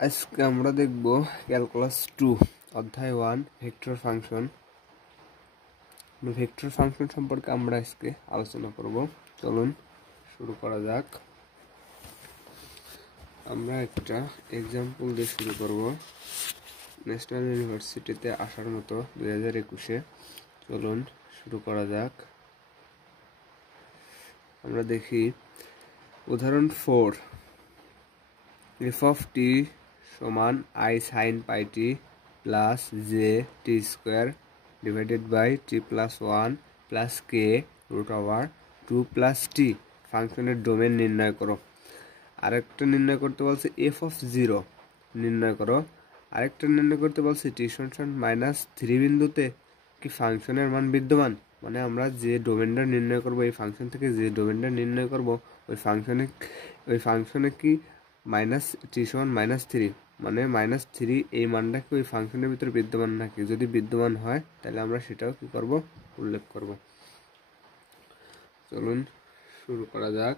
আজকে আমরা দেখব ক্যালকুলাস 2 অধ্যায় 1 ভেক্টর ফাংশন। ভেক্টর ফাংশন সম্পর্কে আমরা আজকে আলোচনা করব। চলুন শুরু করা যাক। আমরা একটা এক্সাম্পল দিয়ে শুরু করব। ন্যাশনাল ইউনিভার্সিটিতে আসার মতো 2021-এ। চলুন শুরু করা যাক। আমরা দেখি উদাহরণ 4, f of t সমান I sin pi t plus j t square divided by t plus 1 plus k root over 2 plus t ফাংশনের ডোমেন নির্ণয় করো। আরেকটা নির্ণয় করতে বলছে f of 0 নির্ণয় করো। আরেকটা নির্ণয় করতে বলছে t সমান -3 বিন্দুতে কি ফাংশনের মান বিদ্যমান। মানে আমরা যে ডোমেনটা নির্ণয় করব, এই ফাংশন থেকে যে ডোমেনটা নির্ণয় করব ওই ফাংশনে কি t সমান -3 মানে -3 এই মানটা কি ওই ফাংশনের ভিতরে বিদ্যমান নাকি। যদি বিদ্যমান হয় তাহলে আমরা সেটাও কি করব, উল্লেখ করব। চলুন শুরু করা যাক।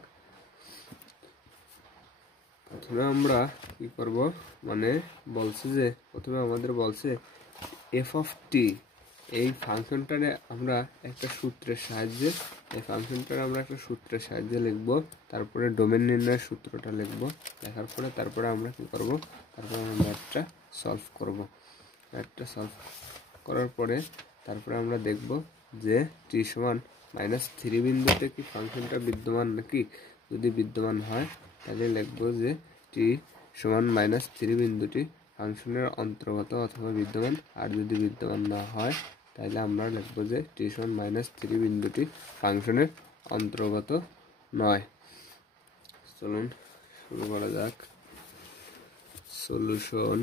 প্রথমে আমরা কি করব, মানে বলছে যে প্রথমে আমাদের বলছে f of t, এই ফাংশনটারে আমরা একটা সূত্রের সাহায্যে লিখব। তারপরে ডোমেন নির্ণয়ের সূত্রটা লিখব। লেখার পরে তারপরে আমরা কি করব, তারপরে আমরা ম্যাথটা সলভ করব। ম্যাথটা সলভ করার পরে তারপরে আমরা দেখব যে t সমান -3 বিন্দুতে কি ফাংশনটা বিদ্যমান নাকি। যদি বিদ্যমান হয় তাহলে লিখব যে t সমান -3 বিন্দুটি ফাংশনের অন্তর্গত অথবা বিদ্যমান। আর যদি বিদ্যমান না হয় তাহলে আমরা লিখব যে t সমান -3 বিন্দুটি ফাংশনের অন্তর্গত নয়। চলুন শুরু করা যাক। Solution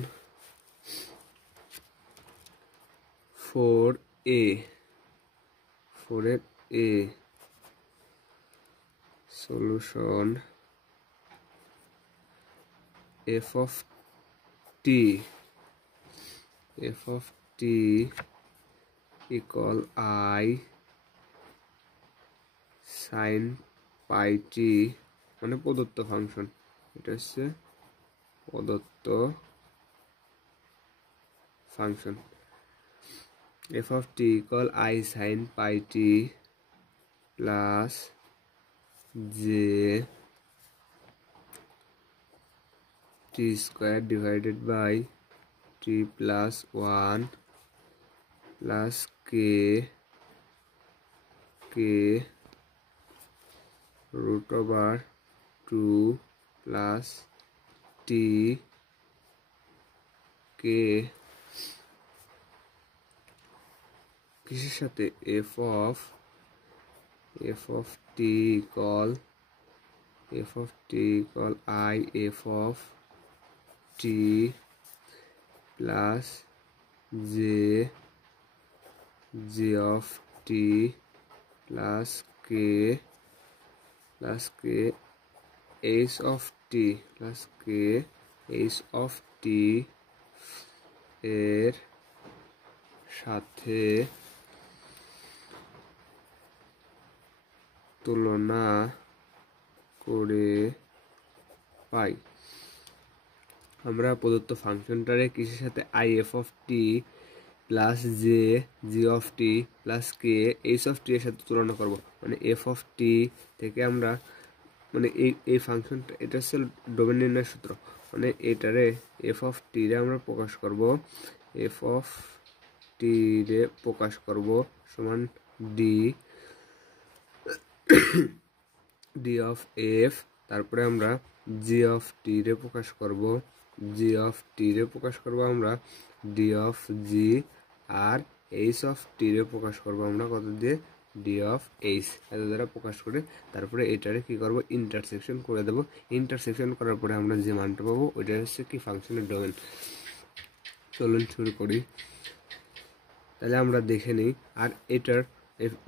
4a solution f of t equal I sin pi t, মানে প্রদত্ত ফাংশন। এটা হচ্ছে প্রদত্ত function. f of t equal I sin pi t plus j t square divided by t plus 1 plus k root over 2 plus t k কিসের সাথে f of t equal I f of t plus j of t plus k h of t এর সাথে তুলনা করে পাই। আমরা প্রদত্ত ফাংশনটারে কিসের সাথে I f of t plus j of t plus k h of t এর সাথে তুলনা করব। মানে f of t থেকে আমরা, মানে এই ফাংশনটা, এটা হচ্ছে ডোমেন নির্ণয়ের সূত্র। মানে এটারে f of t রে আমরা প্রকাশ করব সমান d of f। তারপরে আমরা g of t রে প্রকাশ করব আমরা d of g। R h of t রে প্রকাশ করব আমরা কত দিয়ে, d of h। এত দ্বারা প্রকাশ করে তারপরে এটারে কি করব, ইন্টারসেকশন করে দেব। ইন্টারসেকশন করার পরে আমরা যে মানটা পাবো ওইটা হচ্ছে কি ফাংশনের ডোমেন। চলুন শুরু করি। তাহলে আমরা দেখে নিই। আর এটার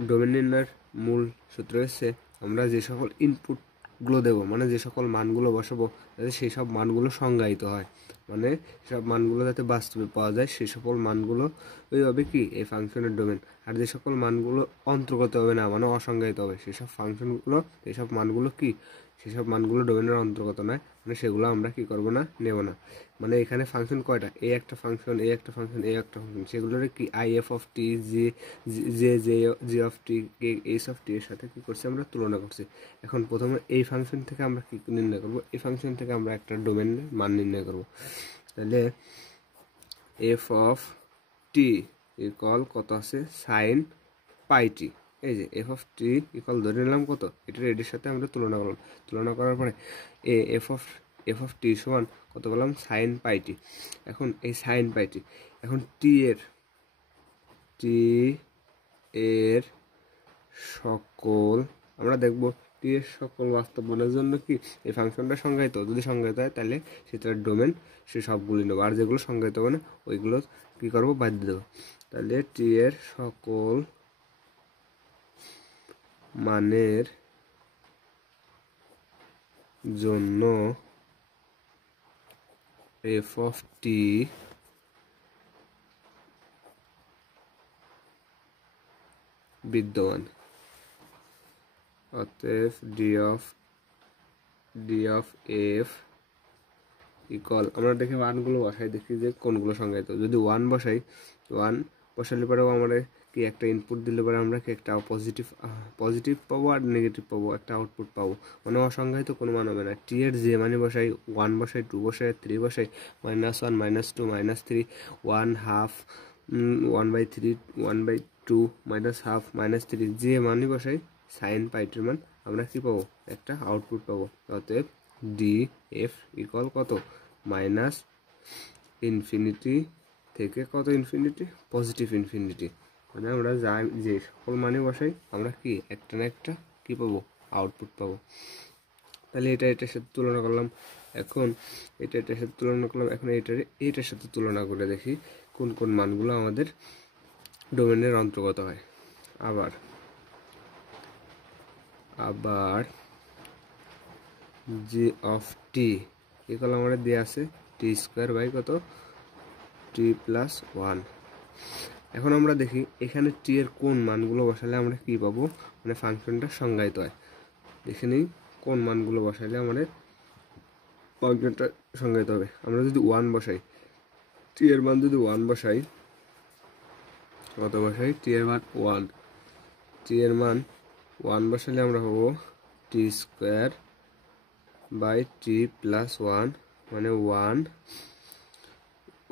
ডোমেন নির্ণয়ের মূল সূত্র হচ্ছে আমরা যে সকল ইনপুটগুলো দেবো, মানে যে সকল মানগুলো বসাবো, যাতে সেই সব মানগুলো সংজ্ঞায়িত হয়। মানে সব মানগুলো যাতে বাস্তবে পাওয়া যায়, সেই সকল মানগুলো ওই হবে কি এই ফাংশনের ডোমেন। আর যে সকল মানগুলো অন্তর্গত হবে না, মানে অসংজ্ঞায়িত হবে, সেসব মানগুলো কি সেসব মানগুলো ডোমেনের অন্তর্গত নয়, মানে সেগুলো আমরা কি করব না, নেব না। মানে এখানে ফাংশন কয়টা, এ একটা ফাংশন, এ একটা ফাংশন, এ একটা ফাংশন, সেগুলোর কি I F of T, G of T, H of T এর সাথে কি করছি আমরা, তুলনা করছি। এখন প্রথমে এই ফাংশন থেকে আমরা কি নির্ণয় করব, এই ফাংশন থেকে আমরা একটা ডোমেনের মান নির্ণয় করব। তাহলে এফ অফ টি ইকুয়াল কত আছে, সাইন পাই টি। এই যে এফ অফ টি ইকুয়াল ধরে নিলাম কত, এটার এটির সাথে আমরা তুলনা করলাম। তুলনা করার পরে এফ অফ টি সমান কত বললাম, সাইন পাই টি। এখন এই সাইন পাই টি, এখন টি এর সকল, আমরা দেখব টি এর সকল বাস্তব মানের জন্য কি এই ফাংশনটা সংজ্ঞায়িত, যদি সংজ্ঞায়িত হয় তাহলে সেটার ডোমেন সে সবগুলি নেবো, আর যেগুলো সংজ্ঞায়িত হবে না ওইগুলো কি করবো, বাদ দিয়ে দেবো। তাহলে টি এর সকল মানের জন্য এফ অফ টি বিদ্যমান, অতএব ডি অফ এফ ইকুয়াল, আমরা দেখি ওয়ানগুলো বসাই, দেখি যে কোনগুলো সংজ্ঞায়িত। যদি ওয়ান বসাই, ওয়ান বসালে পরেও আমরা কি একটা ইনপুট দিলে পরে আমরা কি একটা পজিটিভ পাবো আর নেগেটিভ পাবো, একটা আউটপুট পাবো, মানে অসংজ্ঞায়িত কোনো মান হবে না। টি এর যে মানে বসাই, ওয়ান বসাই, টু বসাই, থ্রি বসাই, -1, -2, -3, 1/2, 1/3, 1/2, -1/2, -3, যে মানই বসাই সাইন পাইটির মান আমরা কি পাবো, একটা আউটপুট পাবো। অতএব ডি এফ ইকুয়াল কত, -ইনফিনিটি থেকে কত ইনফিনিটি, পজিটিভ ইনফিনিটি। মানে আমরা যে সকল মানে বসাই আমরা কি একটা না একটা কি পাবো, আউটপুট পাবো। তাহলে এটার সাথে তুলনা করলাম, এখন এটার সাথে তুলনা করলাম, এখন এটার সাথে তুলনা করে দেখি কোন কোন মানগুলো আমাদের ডোমেনের অন্তর্গত হয়। আবার জি অফ টি ইকুয়াল আমাদের দেওয়া আছে টি স্কোয়ার বাই কত, টি প্লাস 1। এখন আমরা দেখি এখানে টি এর কোন মানগুলো বসালে আমরা কি পাবো, মানে ফাংশনটা সংজ্ঞায়িত হয়। দেখে নিই কোন মানগুলো বসালে আমাদের ফাংশনটা সংজ্ঞায়িত হবে। আমরা যদি 1 বসাই, টি এর মান যদি 1 বসাই, কত বসাই, টি এর মান 1, টি এর মান 1 বসালে আমরা পাবো টি স্কোয়ার বাই টি প্লাস 1, মানে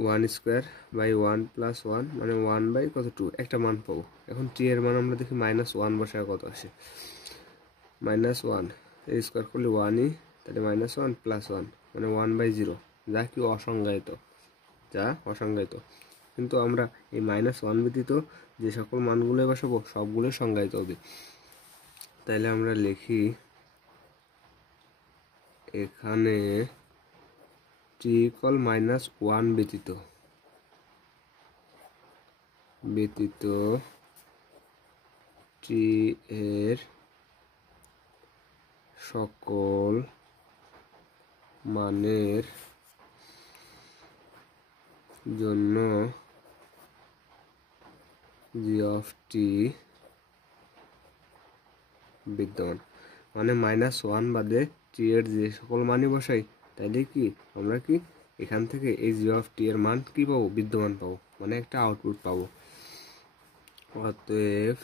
1 স্কোয়ার বাই 1 প্লাস 1, মানে 1 বাই কত, 2, একটা মান পাবো। এখন টি এর মান আমরা দেখি -1 বসায় কত আসে, -1 এই স্কোয়ার করলে 1ই, তাহলে -1 প্লাস 1, মানে 1/0, যা কি অসংজ্ঞায়িত। কিন্তু আমরা এই -1 ব্যতীত যে সকল মানগুলো বসাবো সবগুলো সংজ্ঞায়িত হবে। তাইলে আমরা লিখি এখানে টি ইকুয়াল -1 ব্যতীত টি এর সকল মানের জন্য জি অফ টি বিদ্যমান, মানে -1 বাদে টি এর যে সকল মানই বসাই তাইলে কি আমরা কি এখান থেকে এই জি অফ টি এর মান কি পাবো, বিদ্যমান পাবো, মানে একটা আউটপুট পাবো। অতএব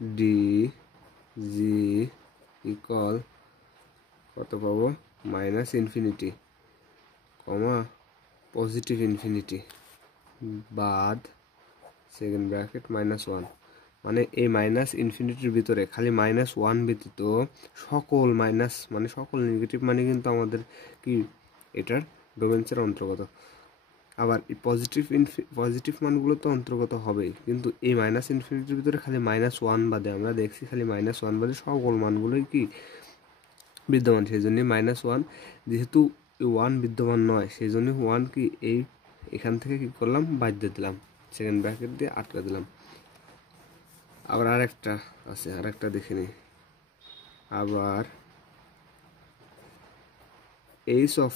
ডি জি ইকুয়াল কত পাবো, -ইনফিনিটি, পজিটিভ ইনফিনিটি বাদ সেকেন্ড ব্র্যাকেট -1, মানে এই -ইনফিনিটির ভিতরে খালি -1 ব্যতীত সকল মাইনাস, মানে সকল নেগেটিভ মানে কিন্তু আমাদের কি এটার ডোমেন্সের অন্তর্গত। আবার এই পজিটিভ মানগুলো তো অন্তর্গত হবেই, কিন্তু এই -ইনফিনিটির ভিতরে খালি -1 বাদে আমরা দেখছি খালি -1 বাদে সকল মানগুলোই কি বিদ্যমান, সেই জন্যই -1, যেহেতু 1 বিদ্যমান নয় সেই জন্য 1 কি এখান থেকে কি করলাম, বাদ দিয়ে দিলাম, সেকেন্ড ব্র্যাকেট দিয়ে আটকে দিলাম। আবার আরেকটা আছে, আরেকটা দেখে নিই। আবার এইচ অফ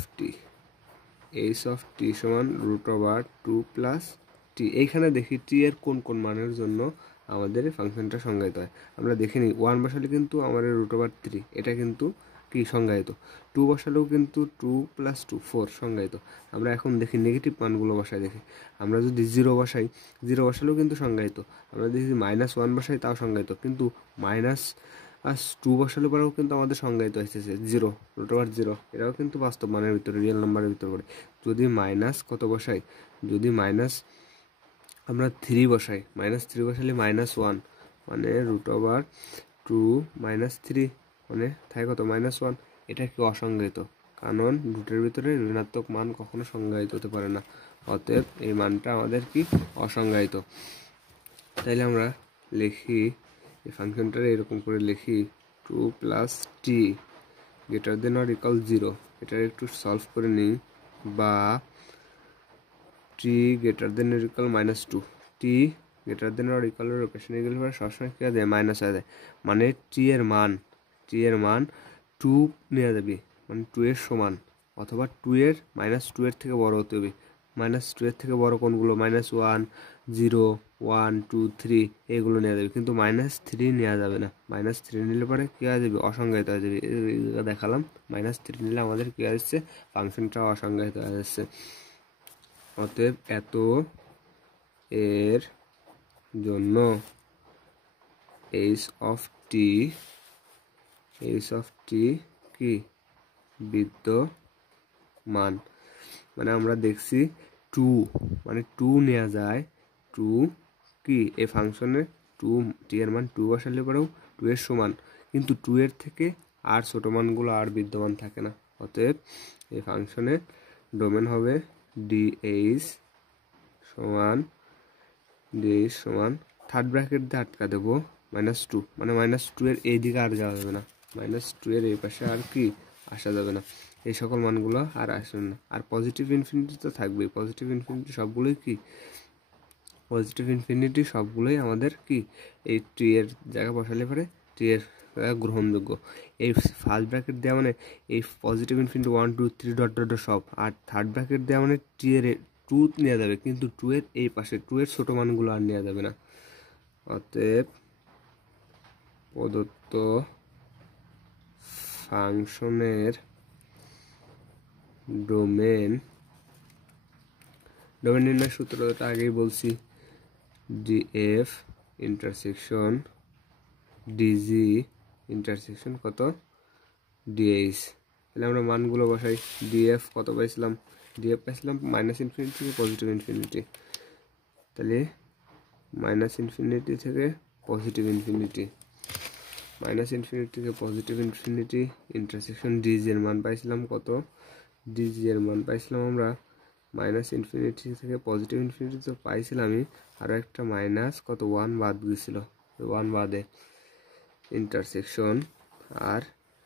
টি সমান √2 + টি। এইখানে দেখি টি এর কোন কোন মানের জন্য আমাদের ফাংশনটা সংজ্ঞায়িত হয়। আমরা দেখে নিই 1 বসালে কিন্তু আমাদের √3 এটা কিন্তু কি সংজ্ঞায়িত, 2 বসালেও কিন্তু 2 + 2 4 সংজ্ঞায়িত। আমরা এখন দেখি নেগেটিভ মানগুলো বসাই দেখি। আমরা যদি 0 বসাই, 0 বসালেও কিন্তু সংজ্ঞায়িত। আমরা যদি -1 বসাই তাও সংজ্ঞায়িত, কিন্তু -2 বসালে পরেও কিন্তু আমাদের সংজ্ঞায়িত এসেছে 0, √0, এটাও কিন্তু বাস্তব মানের ভিতরে, রিয়েল নাম্বারের ভিতরে পড়ে। যদি মাইনাস কত বসাই, যদি আমরা 3 বসাই, -3 বসালে -1 মানে √2 - 3 মানে থাকে কত -1, এটা কি অসংজ্ঞায়িত, কারণ রুটের ভিতরে ঋণাত্মক মান কখনো সংজ্ঞায়িত হতে পারে না। অতএব এই মানটা আমাদের কি অসংজ্ঞায়িত। তাইলে আমরা লিখি এই ফাংশনটা এরকম করে লিখি 2 + t > 0। এটা একটু সলভ করে নিই, বা t > -2, t > লোকেশনে গেলে পরে সবসময় কি হয়, মাইনাস হয়ে যায়, মানে t এর মান 2 নেওয়া যাবে, মানে 2 এর সমান, অথবা 2 এর -2 এর থেকে বড় হতে হবে। -2 এর থেকে বড় কোনগুলো, -1, 0, 1, 2, 3 এইগুলো নেওয়া যাবে, কিন্তু -3 নেওয়া যাবে না। -3 নিলে পরে কি হয়ে যাবে, অসংজ্ঞায়িত হয়ে যাবে। দেখালাম -3 নিলে আমাদের কি আসছে, ফাংশনটা অসংজ্ঞায়িত হয়ে যাচ্ছে। অতএব এত এর জন্য h(t) কি বিদ্যমান, মানে আমরা দেখছি 2, মানে 2 নেওয়া যায়, 2 কি এই ফাংশনে 2 t এর মান 2 বসালে পরেও 2 এর সমান, কিন্তু 2 এর থেকে আর ছোট মানগুলো আর বিদ্যমান থাকে না। অতএব এই ফাংশনের ডোমেন হবে dh সমান থার্ড ব্র্যাকেট দিয়ে আটকা দেবো -2, মানে -2 এর এই দিকে আর যাওয়া যাবে না, -2 এর এই পাশে আর কি আসা যাবে না, এই সকল মানগুলো আর আসবে না। আর পজিটিভ ইনফিনিটি তো থাকবেই, পজিটিভ ইনফিনিটি সবগুলোই আমাদের কি এই টি এর জায়গা বসালে পরে টি এর গ্রহণযোগ্য। এই ফার্স্ট ব্র্যাকেট দেওয়া মানে এই পজিটিভ ইনফিনিটি 1, 2, 3 ... সব, আর থার্ড ব্র্যাকেট দেওয়া মানে টি এর 2 নেওয়া যাবে, কিন্তু 2 এর এই পাশে 2 এর ছোট মানগুলো আর নেওয়া যাবে না। অতএব প্রদত্ত ফাংশনের ডোমেন নির্ণয় সূত্রটা আগেই বলছি, df ইন্টারসেকশন dg ইন্টারসেকশন কত dh। তাহলে আমরা মানগুলো বসাই। df কত পাইছিলাম, -∞ থেকে পজিটিভ ইনফিনিটি, তাহলে -∞ থেকে পজিটিভ ইনফিনিটি, থেকে পজিটিভ ইনফিনিটি ইন্টারসেকশন dg এর মান পাইছিলাম কত, dg এর মান পাইছিলাম আমরা -∞ থেকে পজিটিভ ইনফিনিটি তো পাইছিলামই, আরও একটা মাইনাস কত 1 বাদ গেছিল, 1 বাদে ইন্টারসেকশন, আর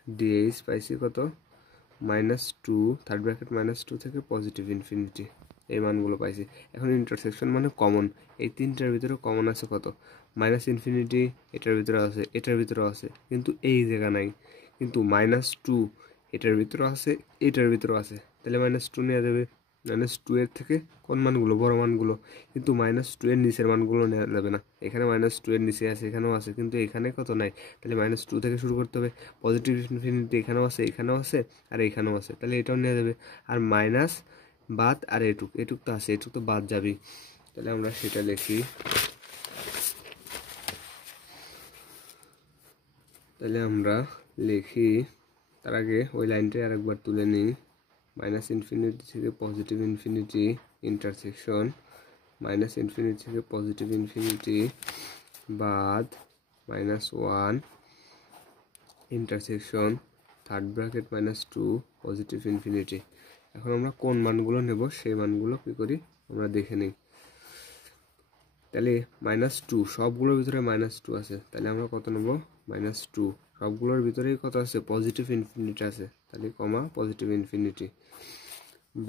dh পাইছি কত -2, থার্ড ব্র্যাকেট -2 থেকে পজিটিভ ইনফিনিটি, এই মানগুলো পাইছি। এখন ইন্টারসেকশন মানে কমন, এই তিনটার ভিতরে কমন আছে কত, -∞, এটার ভিতরে আছে, এটার ভিতরে আছে, কিন্তু এই জায়গা নাই, কিন্তু -2 এটার ভিতরে আছে, এটার ভিতরে আছে, তাহলে -2 নেওয়া যাবে। -2 এর থেকে কোন মানগুলো, বড় মানগুলো, কিন্তু -2 এর নিচের মানগুলো নেওয়া যাবে না। এখানে -2 এর নিচে আছে, এখানেও আছে, কিন্তু এখানে কত নাই, তাহলে -2 থেকে শুরু করতে হবে। পজিটিভ ইনফিনিটি এখানেও আছে, এখানেও আছে, আর এখানেও আছে, তাহলে এটাও নেওয়া যাবে। আর মাইনাস বাদ, আর এটুক তো আছে, এটুক তো বাদ যাবে, তাহলে আমরা সেটা লিখি। তাহলে আমরা লিখি, তার আগে ওই লাইনটা আরেকবার তুলে নিই। -∞ থেকে পজিটিভ ইনফিনিটি ইন্টারসেকশন, -∞ থেকে পজিটিভ ইনফিনিটি বাদ -1 intersection, third bracket -2 positive infinity. এখন আমরা কোন মানগুলো নেব সেই মানগুলো কী করি আমরা দেখে নিই। তাহলে -2 সবগুলোর ভিতরে -2 আছে, তাহলে আমরা কত নেব, -2, সবগুলোর ভিতরেই কত আছে, পজিটিভ ইনফিনিটি আছে, তাহলে কমা পজিটিভ ইনফিনিটি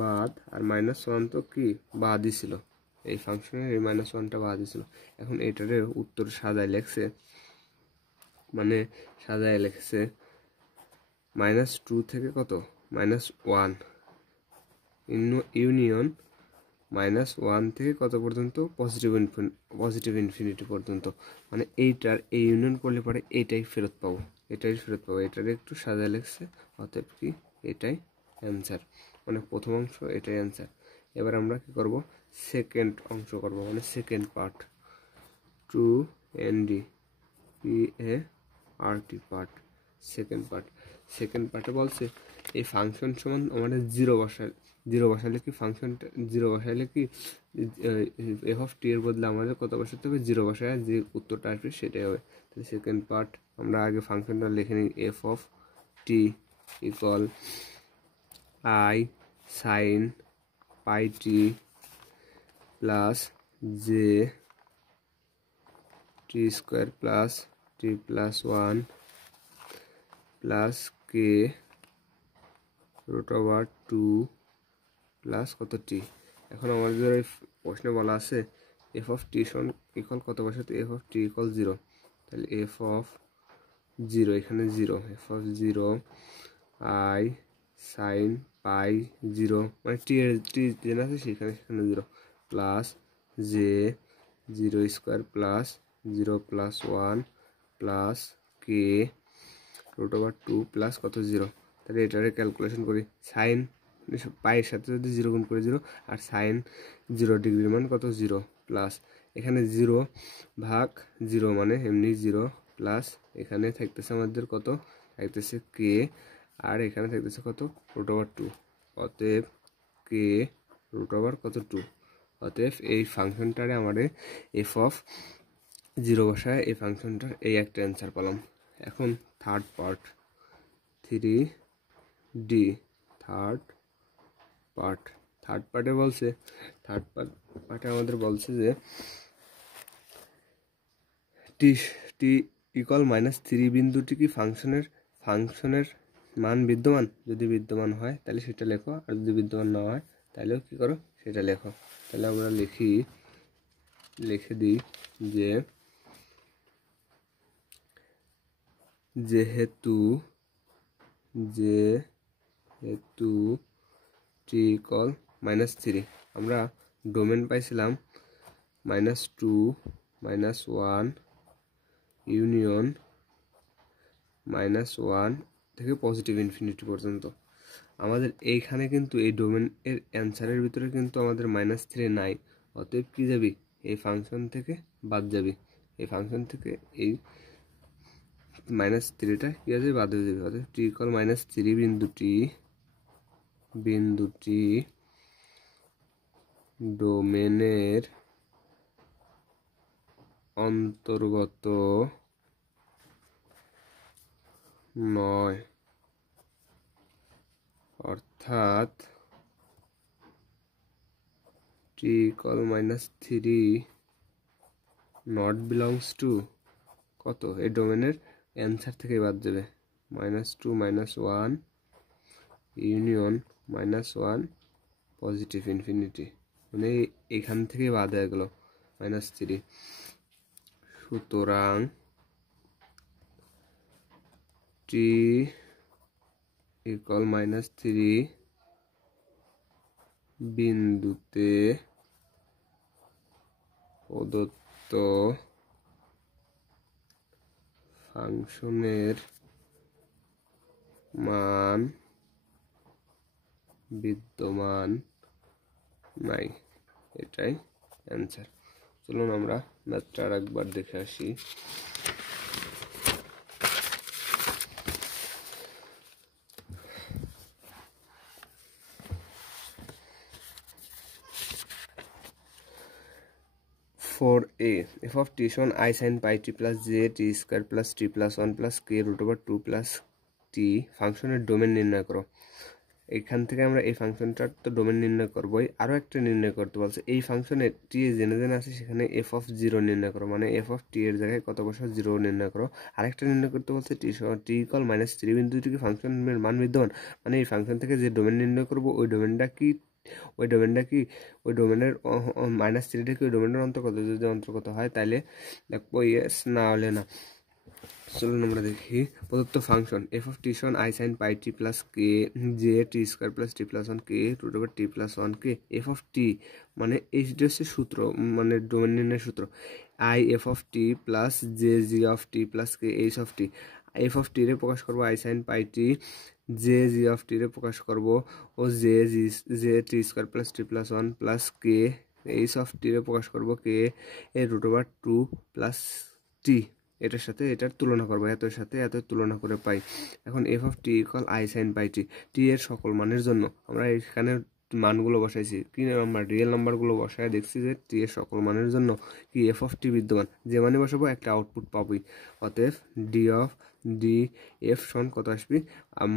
বাদ, আর -1 তো কি বাদই ছিল, এই ফাংশনের এই -1টা বাদই ছিল। এখন এটারে উত্তর সাজায় লেখছে, মানে সাজায় লেখছে -2 থেকে কত -1 ইউনিয়ন -1 থেকে কত পর্যন্ত পজিটিভ ইনফিনিটি পর্যন্ত, মানে এইটার এই ইউনিয়ন করলে পরে এটাই ফেরত পাবো, এটার একটু সাজায় লিখছে, অতএব কি এটাই অ্যান্সার, মানে প্রথম অংশ এটাই অ্যান্সার। এবার আমরা কি করব, সেকেন্ড অংশ করব, মানে second part, 2ND PART part, second পার্টে বলছে এই ফাংশন সমান আমাদের জিরো বসালে কি ফাংশনটা জিরো বসালে কি এফ অফ টি এর বদলে আমাদের কত বসাতে হবে, জিরো বসায় যে উত্তরটা আসবে সেটাই হবে। তাহলে সেকেন্ড পার্ট আমরা আগে ফাংশনটা লিখে নিই, F of T equal I sine pi T plus J T square plus T plus 1 plus K √2 plus কত টি। এখন আমাদের এই প্রশ্নে বলা আছে এফ অফ টি ইকুয়াল কত বসাতে, এফ অফ টি ইকুয়াল 0, তাহলে এফ অফ 0 এখানে 0, F of 0 I sine pi 0, মানে টি জেনে আছে সেখানে 0 plus J 0 square plus 0 plus 1 plus K √2 plus কত 0। তাহলে এটারে ক্যালকুলেশন করি, সাইন পায়ের সাথে যদি 0 গুণ করে 0, আর সাইন 0 ডিগ্রির মান কত 0, প্লাস এখানে 0 ভাগ 0 মানে এমনি 0, প্লাস এখানে থাকতেছে আমাদের কত, থাকতেছে কে, আর এখানে থাকতেছে কত √2, অতএব কে কত 2। অতএব এই ফাংশনটারে আমাদের এফ অফ 0 বসায় এই ফাংশনটার এই একটা অ্যান্সার পেলাম। এখন থার্ড পার্ট 3D, থার্ড পার্টে বলছে, থার্ড পার্টে আমাদের বলছে যে টি ইকুয়াল -3 বিন্দুটি কি ফাংশনের মান বিদ্যমান, যদি বিদ্যমান হয় তাহলে সেটা লেখো, আর যদি বিদ্যমান না হয় তাহলেও কি করো সেটা লেখো। তাহলে আমরা লিখে দিই যে যেহেতু টি ইকুয়াল -3, আমরা ডোমেন পাইছিলাম -2 -1 ইউনিয়ন -1 থেকে পজিটিভ ইনফিনিটি পর্যন্ত। আমাদের এইখানে কিন্তু এই ডোমেন এর অ্যান্সারের ভিতরে কিন্তু আমাদের -3 নাই, অতএব কি যাবি, এই ফাংশন থেকে বাদ যাবি, এই ফাংশন থেকে এই -3টা কি আছে বাদ হয়ে যাবে। অতএব টি ইকুয়াল -3 বিন্দুটি ডোমেনের অন্তর্গত নয়, অর্থাৎ T equal -3 not belongs to কত, এই ডোমেনের অ্যান্সার থেকে বাদ যাবে, -2 -1 ইউনিয়ন -1 পজিটিভ ইনফিনিটি, মানে এখান থেকে বাদ হয়ে গেল -3। সুতরাং টি ইকুয়াল -3 বিন্দুতে প্রদত্ত ফাংশনের মান বিদ্যমান নাই, এটাই অ্যান্সার। চলুন আমরা ম্যাথটা আর একবার দেখে আসি। For a f of t সমান I sin pi t plus j t square plus t plus 1 plus k √2 plus t ফাংশনের ডোমেন নির্ণয় করো। এখান থেকে আমরা এই ফাংশনটার তো ডোমেন নির্ণয় করবোই, আরও একটা নির্ণয় করতে বলছে। এই ফাংশনে টি জেনে আছে সেখানে এফ অফ 0 নির্ণয় করো, মানে এফ অফ টি এর জায়গায় কত বসা 0 নির্ণয় করো। আরেকটা নির্ণয় করতে বলছে টি ইকুয়াল -3 বিন্দুটি কি ফাংশনের মান বিদ্যমান, মানে এই ফাংশন থেকে যে ডোমেন নির্ণয় করবো ওই ডোমেনটা কি ওই ডোমেনের -3টা কি ওই ডোমেনের অন্তর্গত, যদি অন্তর্গত হয় তাহলে দেখবো ইয়েস, না হলে না। চলুন আমরা দেখি প্রদত্ত ফাংশন এফ অফ টি সমান I sine pi T plus K J T square plus T plus one K root over T plus one K F of T মানে এইচডি হচ্ছে সূত্র, মানে ডোমেন নির্ণয়ের সূত্র I F of T plus J G of T plus K H of T. F of T রে প্রকাশ করবো I sine pi T, J G of T রে প্রকাশ করবো ও J T square plus T plus one plus K H of T রে প্রকাশ করবো কে এ root over two plus T. এটার সাথে এটার তুলনা করবো, এতের সাথে এত তুলনা করে পাই। এখন F of T equal I sine pi T, T এর সকল মানের জন্য আমরা এখানে মানগুলো বসাইছি, কি নাম্বার রিয়েল নাম্বারগুলো বসায় দেখছি যে টি এর সকল মানের জন্য কি এফ অফ টি বিদ্যমান, যে মানে বসাবো একটা আউটপুট পাবই। অতএব ডি এফ সমান কত আসবি,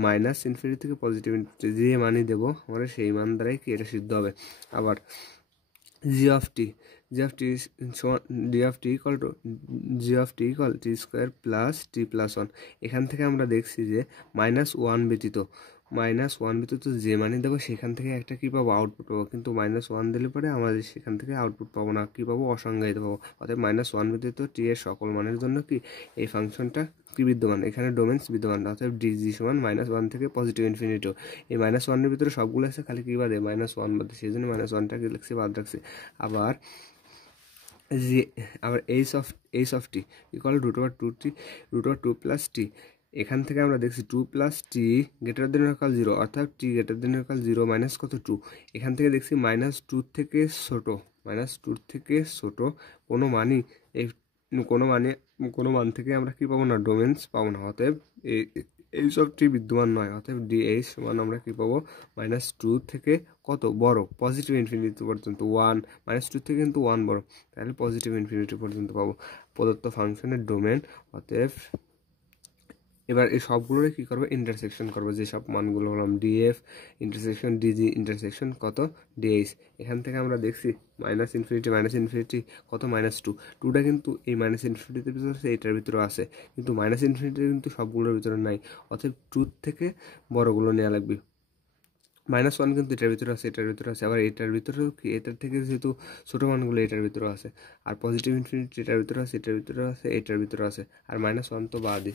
মাইনাস ইনফিনিটি থেকে পজিটিভ ইনফিনিটি যে মানই দেবো আমরা সেই মান দ্বারাই কি এটা সিদ্ধ হবে। আবার G of T equal to G of T equal T square plus T plus one. এখান থেকে আমরা দেখছি যে মাইনাস ওয়ান ব্যতীত যে মানে দেবো সেখান থেকে একটা কী পাবো, আউটপুট পাবো, কিন্তু মাইনাস ওয়ান দিলে পরে আমাদের সেখান থেকে আউটপুট পাবো না, কী পাবো, অসংজ্ঞায়িত পাবো। অর্থাৎ মাইনাস ওয়ান ব্যতীত টি এর সকল মানের জন্য কি এই ফাংশনটা কি বিদ্যমান, এখানে ডোমেন্স বিদ্যমান। অর্থাৎ ডিজি সমান মাইনাস ওয়ান থেকে পজিটিভ ইনফিনিটি। এই মাইনাস ওয়ানের ভিতরে সবগুলো আছে, খালি কী বাদে মাইনাস ওয়ান বাদে, সেই জন্য মাইনাস ওয়ানটাকে লিখছি, বাদ রাখছি। আবার H of T equal root over two plus T. এখান থেকে আমরা দেখছি two plus T greater than equal zero, অর্থাৎ T greater than equal zero minus কত টু। এখান থেকে দেখছি মাইনাস টুর থেকে ছোটো কোনো মানই কোনো মান থেকে আমরা কি পাবো না, ডোমেন্স পাবো না। অতএব এইচ অফ টি বিদ্যমান নয়। অতএব ডি এইচ সমান আমরা কি পাবো, মাইনাস টু থেকে কত বড়, পজিটিভ ইনফিনিটি পর্যন্ত ওয়ান, মাইনাস টু থেকে কিন্তু ওয়ান বড়, তাহলে পজিটিভ ইনফিনিটি পর্যন্ত পাবো প্রদত্ত ফাংশনের ডোমেন। অতএব এবার এই সবগুলোরে কী করবো, ইন্টারসেকশন করবো, যেসব মানগুলো হলাম ডিএফ ইন্টারসেকশন ডিজি ইন্টারসেকশন কত ডিএইচ। এখান থেকে আমরা দেখছি মাইনাস ইনফিনিটি কত, মাইনাস টুটা কিন্তু এই মাইনাস ইনফিনিটির ভিতরে আছে, এটার ভিতরেও আছে, কিন্তু মাইনাস ইনফিনিটি কিন্তু সবগুলোর ভিতরে নাই। অতএব টুর থেকে বড়গুলো নেওয়া লাগবে। মাইনাস ওয়ান কিন্তু এটার ভিতরে আছে, আবার এটার ভিতরেও কি, এটার থেকে যেহেতু ছোটো মানগুলো এটার ভিতরে আছে, আর পজিটিভ ইনফিনিটি এটার ভিতরে আছে, এটার ভিতরে আছে, আর মাইনাস ওয়ান তো বাদই।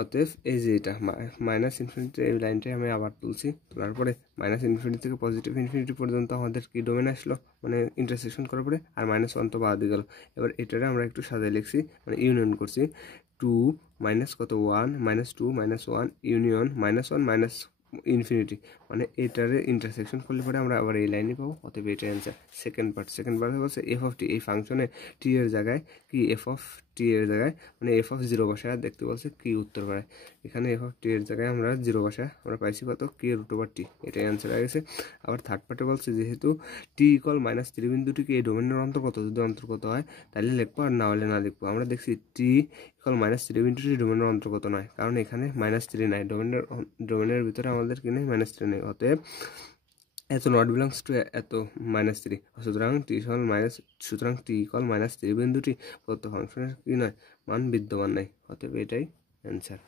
অতএব এই যে এটা মাইনাস ইনফিনিটি, এই লাইনটাই আমি আবার তুলছি, তোলার পরে মাইনাস ইনফিনিটি থেকে পজিটিভ ইনফিনিটি পর্যন্ত আমাদের কি ডোমেন আসলো, মানে ইন্টারসেকশন করার পরে, আর মাইনাস ওয়ান তো বাদ গেল। এবার এটারে আমরা একটু সাজায় লিখছি, মানে ইউনিয়ন করছি, টু মাইনাস কত one, minus two minus one union minus one minus infinity, মানে এটারে ইন্টারসেকশন করলে পরে আমরা আবার এই লাইনে পাবো। অতএব এটাই অ্যান্সার। সেকেন্ড পার্ট হচ্ছে এফ অফ টি, এই ফাংশনে টি এর জায়গায় কি এফ অফ টি এর জায়গায় মানে এফ অফ জিরো বসায় দেখতে বলছে কি উত্তর করে। এখানে এফ অফ টি এর জায়গায় আমরা জিরো বসায় আমরা পাইছি কত, কে রুট ওভার টি, এটাই অ্যান্সার হয়ে গেছে। আবার থার্ড পার্টে বলছে যেহেতু টি ইকুয়াল মাইনাস থ্রি বিন্দুটিকে এই ডোমেনের অন্তর্গত, যদি অন্তর্গত হয় তাহলে লিখবো, আর না হলে না লিখবো। আমরা দেখছি টি ইকুয়াল মাইনাস থ্রি বিন্দুটি ডোমেনের অন্তর্গত নয়, কারণ এখানে মাইনাস থ্রি নাই, ডোমেনের ভিতরে আমাদের কি নেই, মাইনাস থ্রি নেই। অতএব এত নট বিলংস টু এত মাইনাস থ্রি, সুতরাং টি ইকুয়াল মাইনাস থ্রি বিন্দুটি প্রদত্ত ফাংশনের কি নয়, মান বিদ্যমান নাই। অতএব এটাই অ্যান্সার।